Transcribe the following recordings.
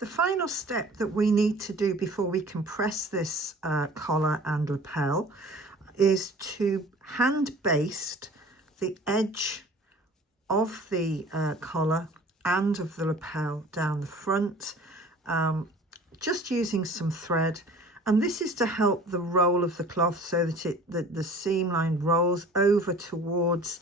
The final step that we need to do before we can press this collar and lapel is to hand baste the edge of the collar and of the lapel down the front, just using some thread. And this is to help the roll of the cloth so that the seam line rolls over towards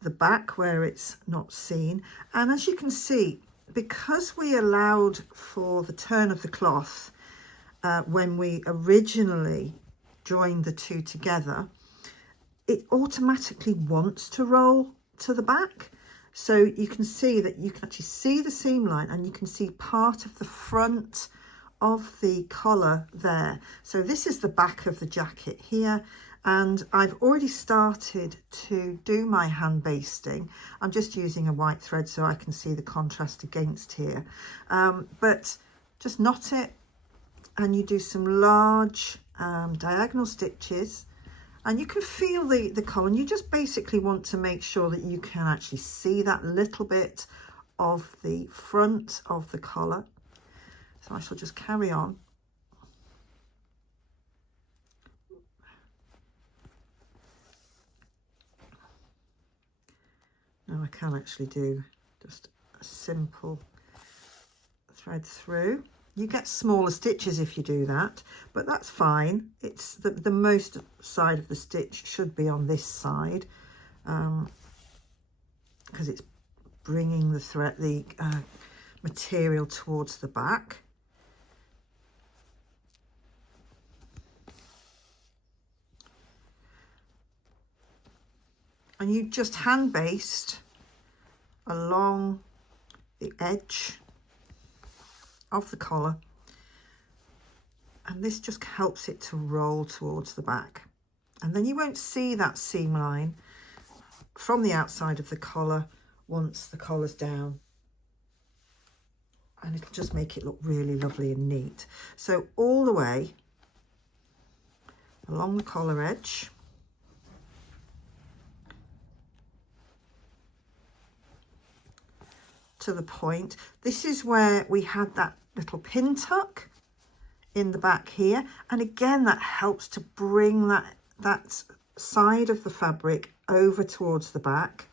the back where it's not seen. And as you can see, because we allowed for the turn of the cloth when we originally joined the two together, it automatically wants to roll to the back. So you can see that you can actually see the seam line, and you can see part of the front of the collar there. So this is the back of the jacket here, and I've already started to do my hand basting. I'm just using a white thread so I can see the contrast against here, but just knot it, and you do some large diagonal stitches, and you can feel the collar, and you just basically want to make sure that you can actually see that little bit of the front of the collar. So I shall just carry on. Now I can actually do just a simple thread through. You get smaller stitches if you do that, but that's fine. It's the most side of the stitch should be on this side, because it's bringing the thread, the material towards the back. And you just hand baste along the edge of the collar, and this just helps it to roll towards the back, and then you won't see that seam line from the outside of the collar once the collar's down, and it'll just make it look really lovely and neat. So all the way along the collar edge, to the point. This is where we had that little pin tuck in the back here, and again that helps to bring that side of the fabric over towards the back.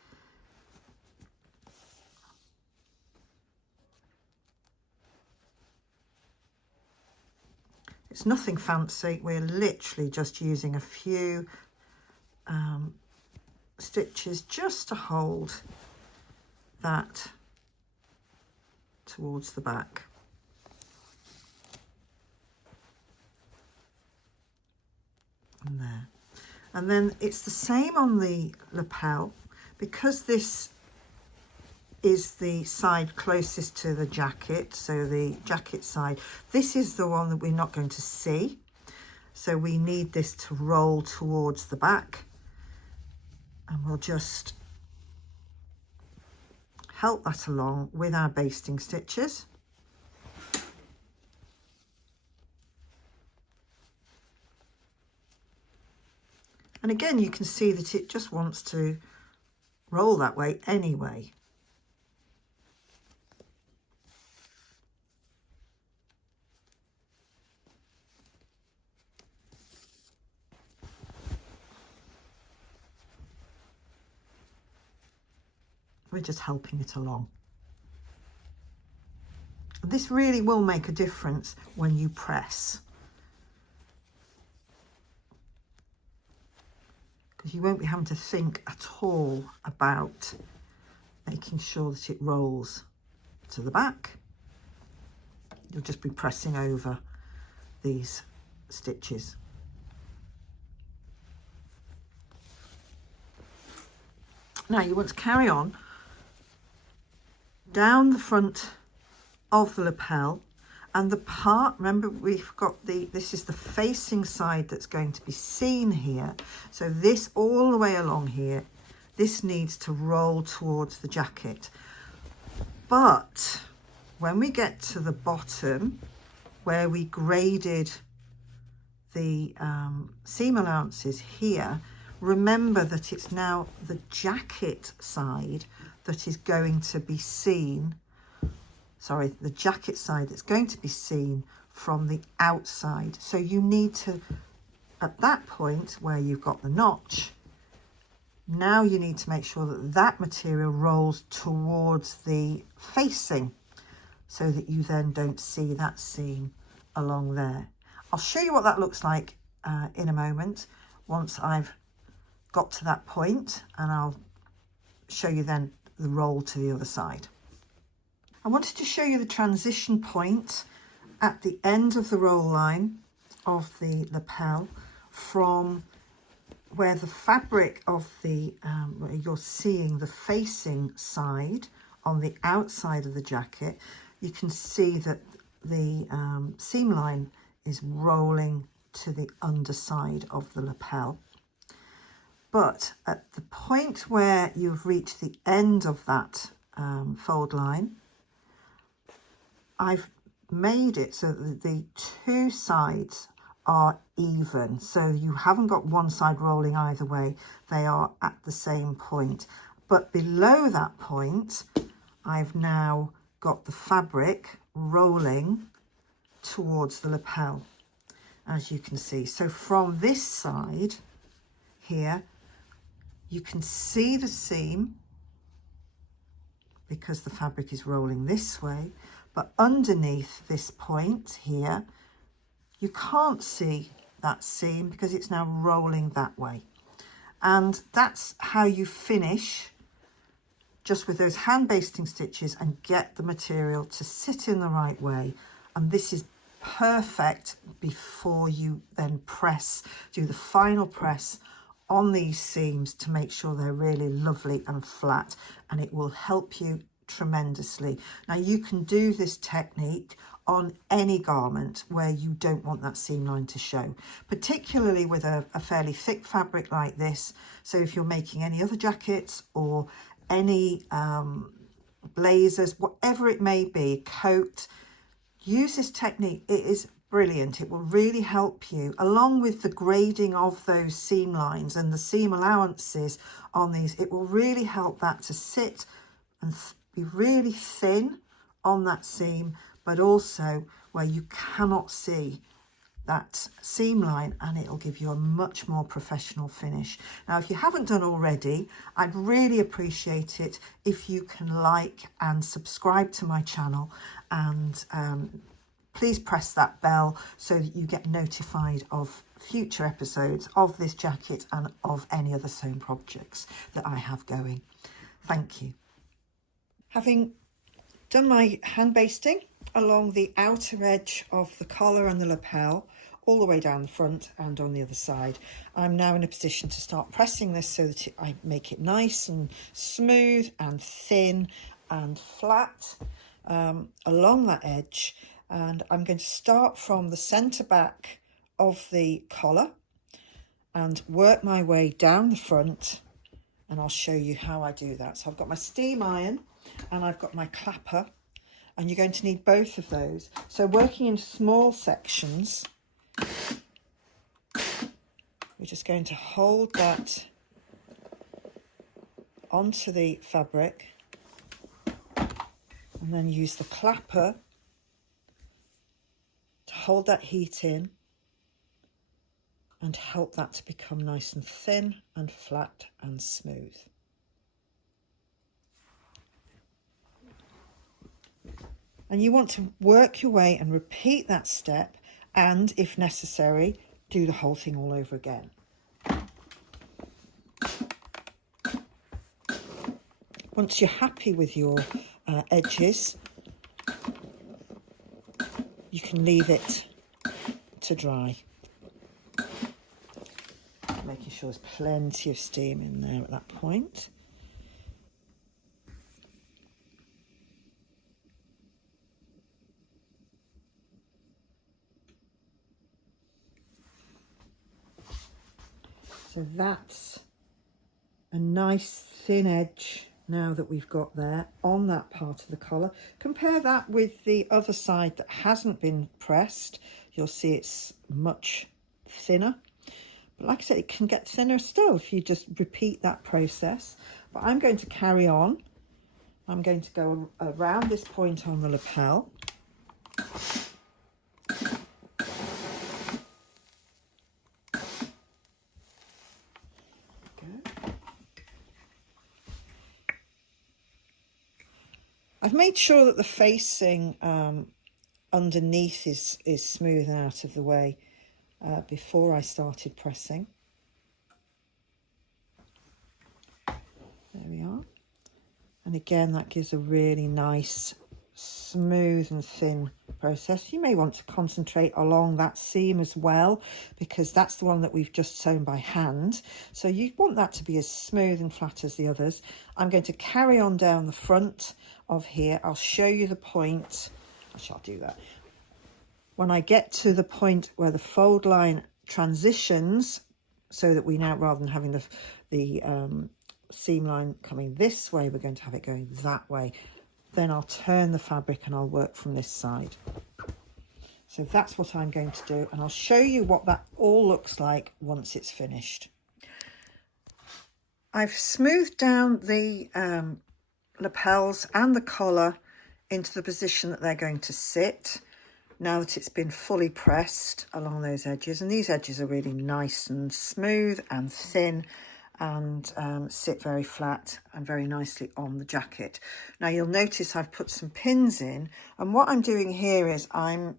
It's nothing fancy, we're literally just using a few stitches just to hold that towards the back. And there. And then it's the same on the lapel, because this is the side closest to the jacket, so the jacket side, this is the one that we're not going to see, so we need this to roll towards the back, and we'll just help that along with our basting stitches. And again, you can see that it just wants to roll that way anyway. We're just helping it along. This really will make a difference when you press, because you won't be having to think at all about making sure that it rolls to the back. You'll just be pressing over these stitches. Now you want to carry on down the front of the lapel, and the part, remember we've got this is the facing side that's going to be seen here, so this all the way along here, this needs to roll towards the jacket. But when we get to the bottom where we graded the seam allowances here, remember that it's now the jacket side that is going to be seen. sorry, the jacket side that's going to be seen from the outside. So you need to, at that point where you've got the notch, now you need to make sure that that material rolls towards the facing so that you then don't see that seam along there. I'll show you what that looks like in a moment once I've got to that point, and I'll show you then the roll to the other side. I wanted to show you the transition point at the end of the roll line of the lapel from where the fabric of the, where you're seeing the facing side on the outside of the jacket. You can see that the seam line is rolling to the underside of the lapel. But at the point where you've reached the end of that fold line, I've made it so that the two sides are even, so you haven't got one side rolling either way, they are at the same point. But below that point, I've now got the fabric rolling towards the lapel, as you can see. So from this side here, you can see the seam because the fabric is rolling this way, but underneath this point here, you can't see that seam because it's now rolling that way. And that's how you finish, just with those hand basting stitches, and get the material to sit in the right way. And this is perfect before you then press, do the final press on these seams to make sure they're really lovely and flat, and it will help you tremendously. Now you can do this technique on any garment where you don't want that seam line to show, particularly with a fairly thick fabric like this. So if you're making any other jackets or any blazers, whatever it may be, coat, use this technique. It is brilliant. It will really help you, along with the grading of those seam lines and the seam allowances on these. It will really help that to sit and be really thin on that seam, but also where you cannot see that seam line, and it'll give you a much more professional finish. Now, if you haven't done already, I'd really appreciate it if you can like and subscribe to my channel, and please press that bell so that you get notified of future episodes of this jacket and of any other sewn projects that I have going. Thank you. Having done my hand basting along the outer edge of the collar and the lapel, all the way down the front and on the other side, I'm now in a position to start pressing this so that I make it nice and smooth and thin and flat along that edge. And I'm going to start from the centre back of the collar and work my way down the front, and I'll show you how I do that. So I've got my steam iron and I've got my clapper, and you're going to need both of those. So working in small sections, we're just going to hold that onto the fabric and then use the clapper to hold that heat in and help that to become nice and thin and flat and smooth. And you want to work your way and repeat that step, and if necessary, do the whole thing all over again. Once you're happy with your edges, you can leave it to dry, making sure there's plenty of steam in there at that point. So that's a nice thin edge now that we've got there on that part of the collar. Compare that with the other side that hasn't been pressed. You'll see it's much thinner. But like I said, it can get thinner still if you just repeat that process. But I'm going to carry on I'm going to go around this point on the lapel. I've made sure that the facing underneath is smooth and out of the way before I started pressing. There we are. And again, that gives a really nice, smooth and thin process. You may want to concentrate along that seam as well, because that's the one that we've just sewn by hand. So you want that to be as smooth and flat as the others. I'm going to carry on down the front of here. I'll show you the point. Actually, I'll do that. When I get to the point where the fold line transitions, so that we now, rather than having the seam line coming this way, we're going to have it going that way. Then I'll turn the fabric and I'll work from this side. So that's what I'm going to do, and I'll show you what that all looks like once it's finished. I've smoothed down the lapels and the collar into the position that they're going to sit now that it's been fully pressed along those edges, and these edges are really nice and smooth and thin and sit very flat and very nicely on the jacket. Now you'll notice I've put some pins in, and what I'm doing here is I'm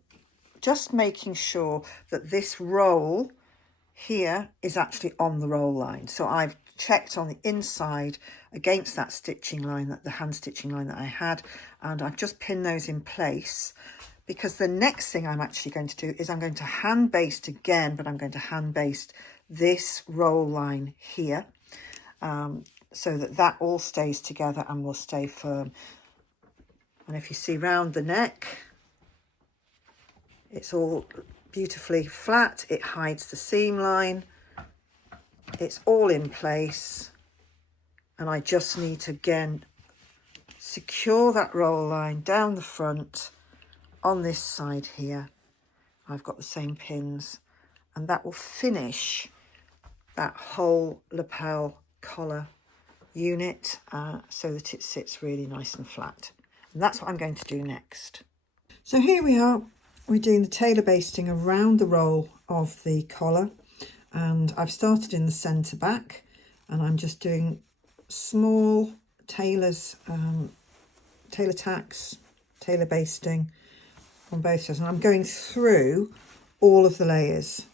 just making sure that this roll here is actually on the roll line. So I've checked on the inside against that stitching line, that the hand stitching line that I had, and I've just pinned those in place, because the next thing I'm actually going to do is I'm going to hand baste again, but I'm going to hand baste this roll line here, so that that all stays together and will stay firm. And if you see round the neck, it's all beautifully flat. It hides the seam line. It's all in place, and I just need to again secure that roll line down the front on this side here. I've got the same pins, and that will finish that whole lapel collar unit so that it sits really nice and flat. And that's what I'm going to do next. So here we are, we're doing the tailor basting around the roll of the collar, and I've started in the centre back, and I'm just doing small tailor tacks, tailor basting on both sides, and I'm going through all of the layers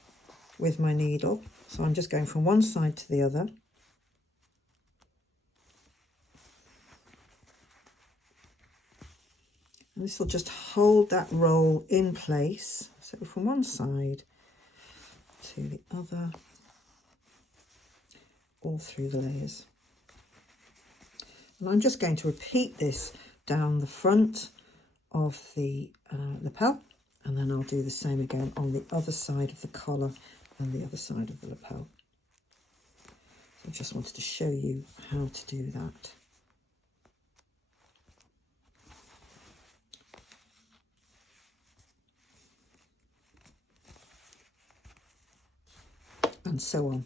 with my needle. So I'm just going from one side to the other. And this will just hold that roll in place. So from one side to the other, all through the layers. And I'm just going to repeat this down the front of the lapel, and then I'll do the same again on the other side of the collar and the other side of the lapel. So I just wanted to show you how to do that. And so on.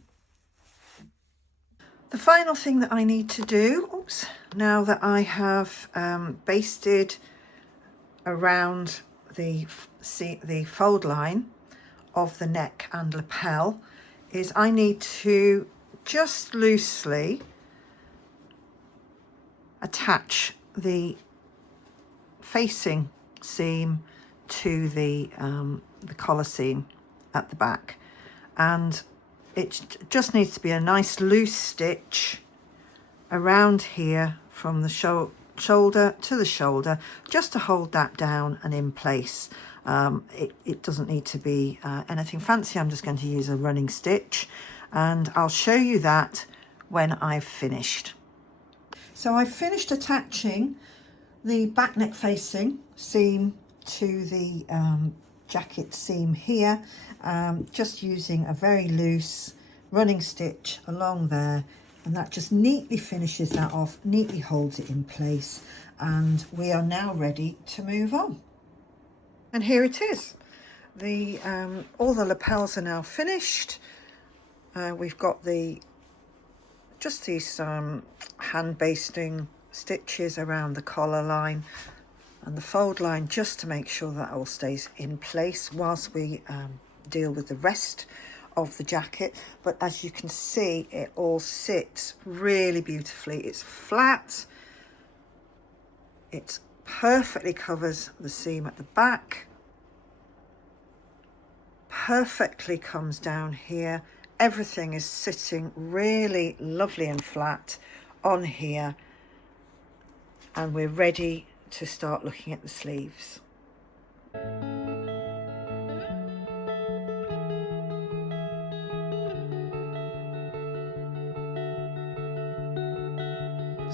The final thing that I need to do, now that I have basted around the fold line of the neck and lapel, is I need to just loosely attach the facing seam to the collar seam at the back, and it just needs to be a nice loose stitch around here from the shoulder to the shoulder, just to hold that down and in place. It doesn't need to be anything fancy. I'm just going to use a running stitch, and I'll show you that when I've finished. So I've finished attaching the back neck facing seam to the jacket seam here, just using a very loose running stitch along there, and that just neatly finishes that off, neatly holds it in place, and we are now ready to move on. And here it is. All the lapels are now finished. We've got just these hand basting stitches around the collar line and the fold line, just to make sure that all stays in place whilst we deal with the rest of the jacket. But as you can see, it all sits really beautifully. It's flat, it perfectly covers the seam at the back, perfectly comes down here. Everything is sitting really lovely and flat on here, and we're ready to start looking at the sleeves.